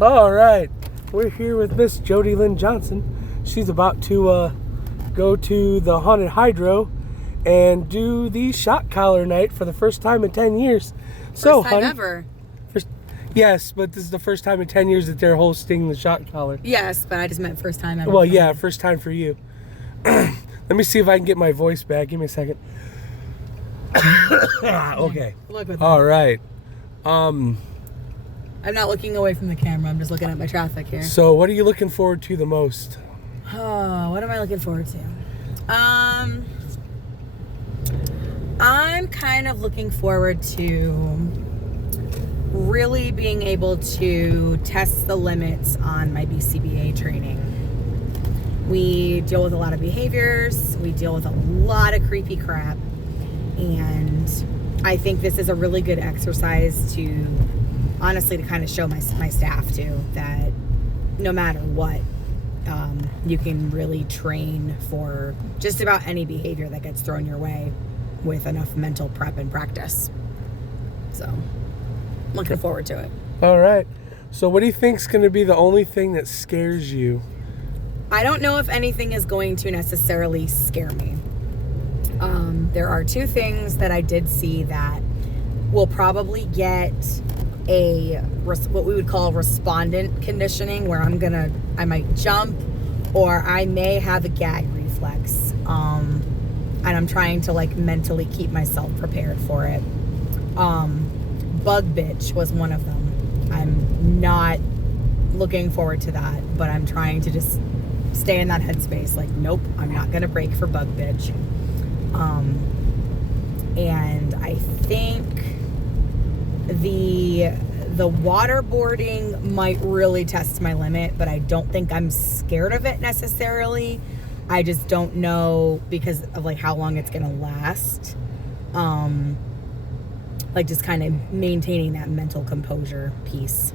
All right, we're here with Miss Jody Lynn Johnson. She's about to go to the Haunted Hydro and do the shot collar night for the first time in 10 years. First time ever. Yes, but this is the first time in 10 years that they're hosting the shot collar. Yes, but I just meant first time ever. Well, yeah, first time for you. Let me see if I can get my voice back. Give me a second. Okay. Look at that. All right. I'm not looking away from the camera. I'm just looking at my traffic here. So what are you looking forward to the most? Oh, what am I looking forward to? I'm kind of looking forward to really being able to test the limits on my BCBA training. We deal with a lot of behaviors. We deal with a lot of creepy crap. And I think this is a really good exercise to, honestly, to kind of show my staff too that no matter what, you can really train for just about any behavior that gets thrown your way with enough mental prep and practice. So, looking forward to it. All right. So what do you think is going to be the only thing that scares you? I don't know if anything is going to necessarily scare me. There are two things that I did see that will probably get what we would call respondent conditioning, where I might jump or I may have a gag reflex. And I'm trying to mentally keep myself prepared for it. Bug bitch was one of them. I'm not looking forward to that, but I'm trying to just stay in that headspace. Nope, I'm not gonna break for bug bitch. And I think the waterboarding might really test my limit, but I don't think I'm scared of it necessarily. I just don't know because of how long it's gonna last. Just kind of maintaining that mental composure piece.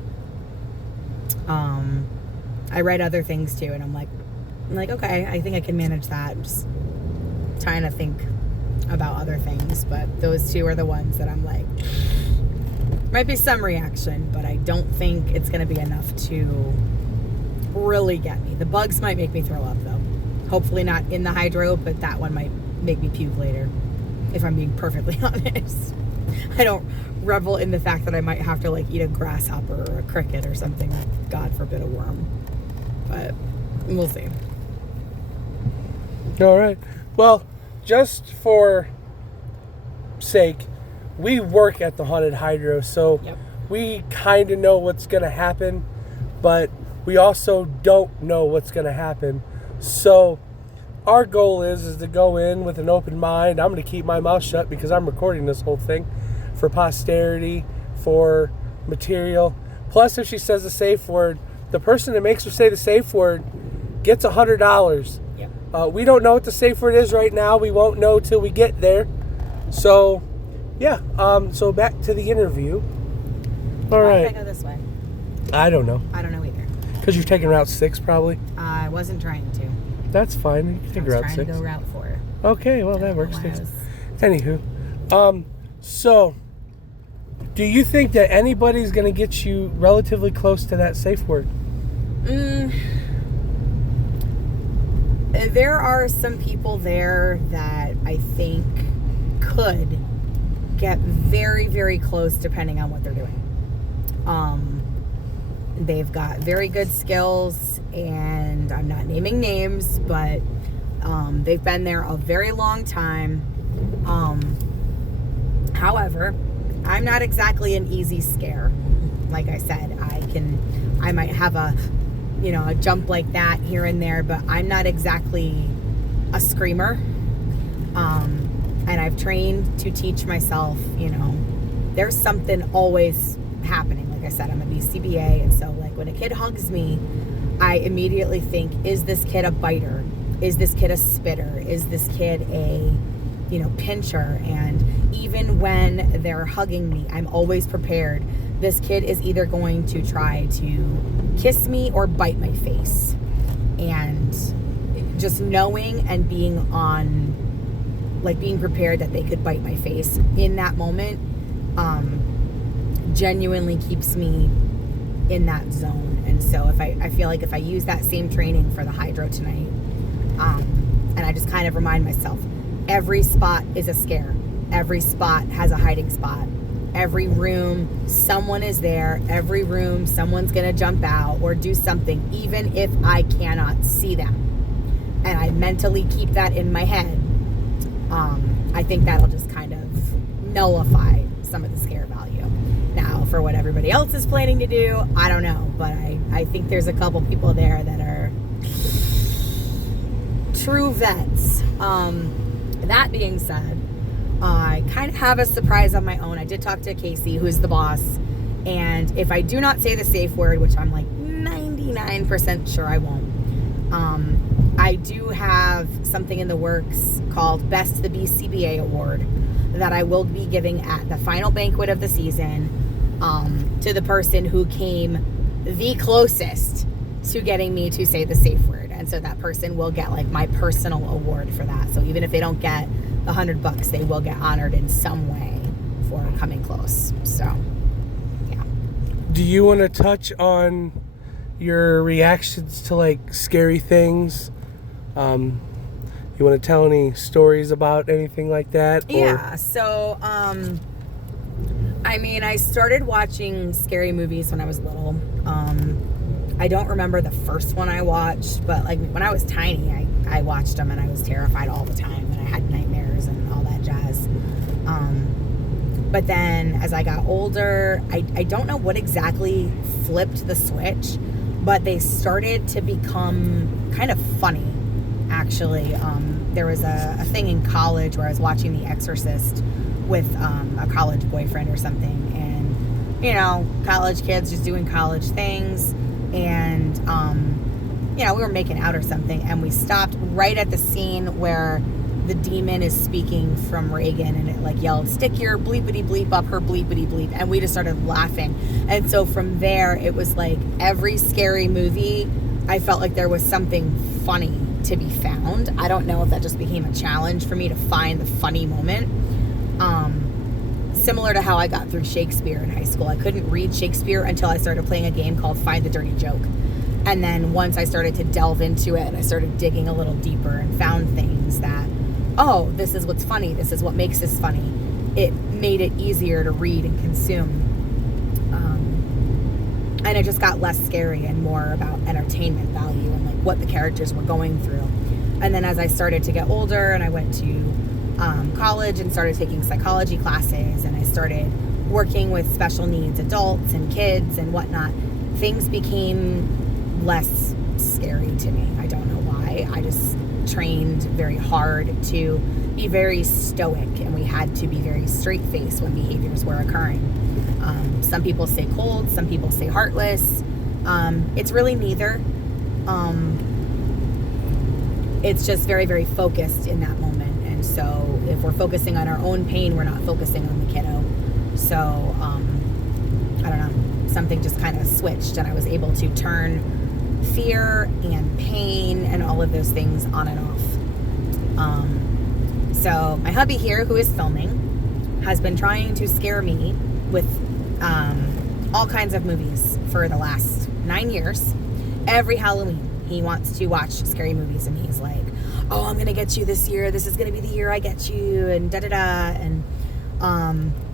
I read other things too, and I'm like, okay, I think I can manage that. I'm just trying to think about other things, but those two are the ones that I'm like, might be some reaction, but I don't think it's going to be enough to really get me. The bugs might make me throw up though. Hopefully not in the hydro, but that one might make me puke later, if I'm being perfectly honest. I don't revel in the fact that I might have to eat a grasshopper or a cricket or something, God forbid a worm, but we'll see. All right. Well, just for sake, we work at the Haunted Hydro, so Yep. We kind of know what's going to happen, but we also don't know what's going to happen. So our goal is to go in with an open mind. I'm going to keep my mouth shut because I'm recording this whole thing for posterity, for material. Plus, if she says the safe word, the person that makes her say the safe word gets $100. We don't know what the safe word is right now. We won't know till we get there. So, yeah. So back to the interview. All right. Why did I go this way? I don't know. I don't know either. Because you're taking Route 6 probably? I wasn't trying to. That's fine. You can take Route 6. I was trying to go Route 4. Okay, well, that works. Anywho. So, do you think that anybody's going to get you relatively close to that safe word? There are some people there that I think could get very, very close depending on what they're doing. They've got very good skills, and I'm not naming names, but they've been there a very long time. However, I'm not exactly an easy scare. Like I said, I might have a jump like that here and there, but I'm not exactly a screamer. And I've trained to teach myself, there's something always happening. Like I said, I'm a BCBA, and so when a kid hugs me, I immediately think, is this kid a biter? Is this kid a spitter? Is this kid a pincher? And even when they're hugging me, I'm always prepared. This kid is either going to try to kiss me or bite my face. And just knowing and being prepared that they could bite my face in that moment, genuinely keeps me in that zone. And so I feel like if I use that same training for the hydro tonight, and I just kind of remind myself, every spot is a scare. Every spot has a hiding spot. Every room, someone is there. Every room, someone's going to jump out or do something, even if I cannot see them. And I mentally keep that in my head. I think that'll just kind of nullify some of the scare value. Now, for what everybody else is planning to do, I don't know. But I think there's a couple people there that are true vets. That being said, I kind of have a surprise of my own. I did talk to Casey, who's the boss, and if I do not say the safe word, which I'm like 99% sure I won't, I do have something in the works called Best the BCBA Award that I will be giving at the final banquet of the season to the person who came the closest to getting me to say the safe word. And so that person will get like my personal award for that. So even if they don't get the $100, they will get honored in some way for coming close. So, yeah. Do you want to touch on your reactions to like scary things? You want to tell any stories about anything like that? Yeah. So, I mean, I started watching scary movies when I was little. I don't remember the first one I watched, but like when I was tiny, I watched them and I was terrified all the time and I had nightmares and all that jazz. But then as I got older, I don't know what exactly flipped the switch, but they started to become kind of funny, actually. There was a thing in college where I was watching The Exorcist with a college boyfriend or something, and, you know, college kids just doing college things, and, you know, we were making out or something, and we stopped right at the scene where the demon is speaking from Reagan, and it like yelled, "Stick your bleepity bleep up her bleepity bleep," and we just started laughing. And so from there, it was like every scary movie, I felt like there was something funny to be found. I don't know if that just became a challenge for me to find the funny moment. Similar to how I got through Shakespeare in high school. I couldn't read Shakespeare until I started playing a game called Find the Dirty Joke. And then once I started to delve into it and I started digging a little deeper and found things that, oh, this is what's funny, this is what makes this funny, it made it easier to read and consume. And it just got less scary and more about entertainment value and like what the characters were going through. And then as I started to get older and I went to college and started taking psychology classes and I started working with special needs adults and kids and whatnot, things became less scary to me. I don't know why. I just trained very hard to be very stoic, and we had to be very straight-faced when behaviors were occurring. Some people say cold, some people say heartless. It's really neither. It's just very, very focused in that moment. And so if we're focusing on our own pain, we're not focusing on the kiddo. So, I don't know, something just kind of switched and I was able to turn fear and pain and all of those things on and off. So my hubby here, who is filming, has been trying to scare me with all kinds of movies for the last 9 years. Every Halloween, he wants to watch scary movies, and he's like, "Oh, I'm gonna get you this year. This is gonna be the year I get you," and da-da-da. And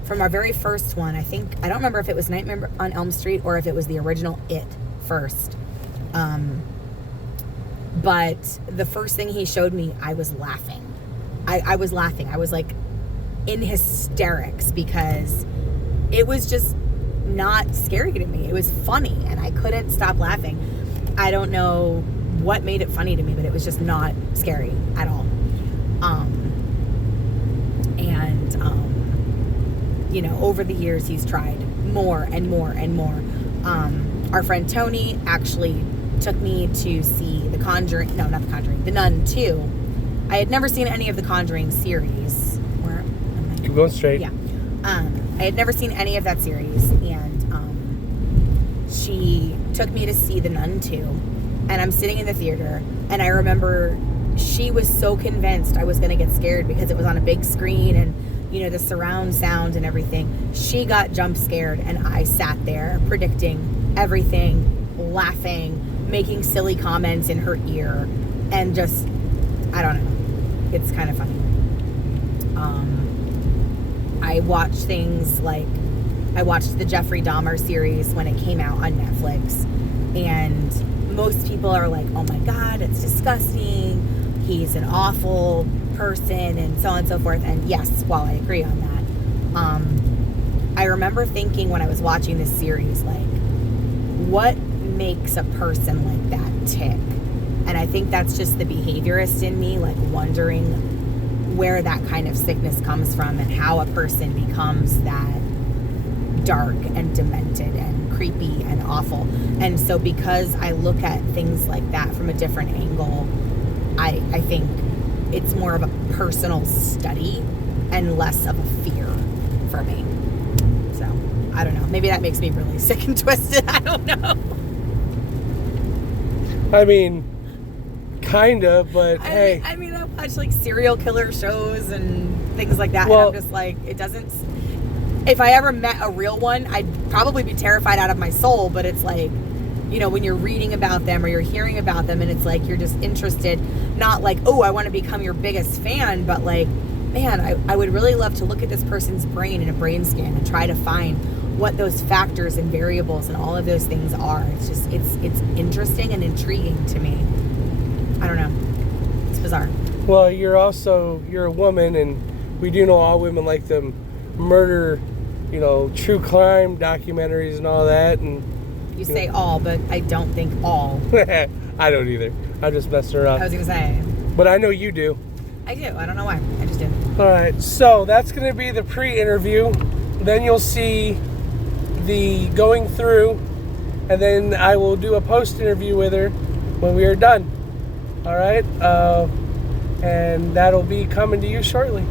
from our very first one, I don't remember if it was Nightmare on Elm Street or if it was the original It first. But the first thing he showed me, I was laughing. I was laughing. I was like in hysterics because it was just not scary to me. It was funny and I couldn't stop laughing. I don't know what made it funny to me, but it was just not scary at all. You know, over the years, he's tried more and more and more. Our friend Tony actually took me to see The Conjuring, no, not The Conjuring, The Nun 2. I had never seen any of the Conjuring series. Where am I? Keep going straight. Yeah. I had never seen any of that series, and she took me to see The Nun 2, and I'm sitting in the theater, and I remember she was so convinced I was going to get scared because it was on a big screen and, you know, the surround sound and everything. She got jump scared, and I sat there predicting everything, laughing, making silly comments in her ear, and just, I don't know. It's kind of funny. I watch things like, I watched the Jeffrey Dahmer series when it came out on Netflix, and most people are like, oh my God, it's disgusting. He's an awful person, and so on and so forth. And yes, while I agree on that, I remember thinking when I was watching this series, like, what makes a person like that tick? And I think that's just the behaviorist in me, like wondering where that kind of sickness comes from and how a person becomes that dark and demented and creepy and awful. And so because I look at things like that from a different angle, I think it's more of a personal study and less of a fear for me. So, I don't know. Maybe that makes me really sick and twisted. I don't know. I mean, kind of, but hey. I mean, I watch like serial killer shows and things like that, Well, and I'm just like, it doesn't. If I ever met a real one, I'd probably be terrified out of my soul, but it's like, you know, when you're reading about them or you're hearing about them, and it's like you're just interested, not like, oh, I want to become your biggest fan, but like, man, I would really love to look at this person's brain in a brain scan and try to find what those factors and variables and all of those things are. It's just, it's interesting and intriguing to me. I don't know. It's bizarre. Well, you're a woman, and we do know all women like them murder, you know, true crime documentaries and all that. And you say all, but I don't think all. I don't either. I'm just messing around. I was going to say. But I know you do. I do. I don't know why. I just do. All right. So that's going to be the pre-interview. Then you'll see the going through, and then I will do a post-interview with her when we are done. All right. And that'll be coming to you shortly.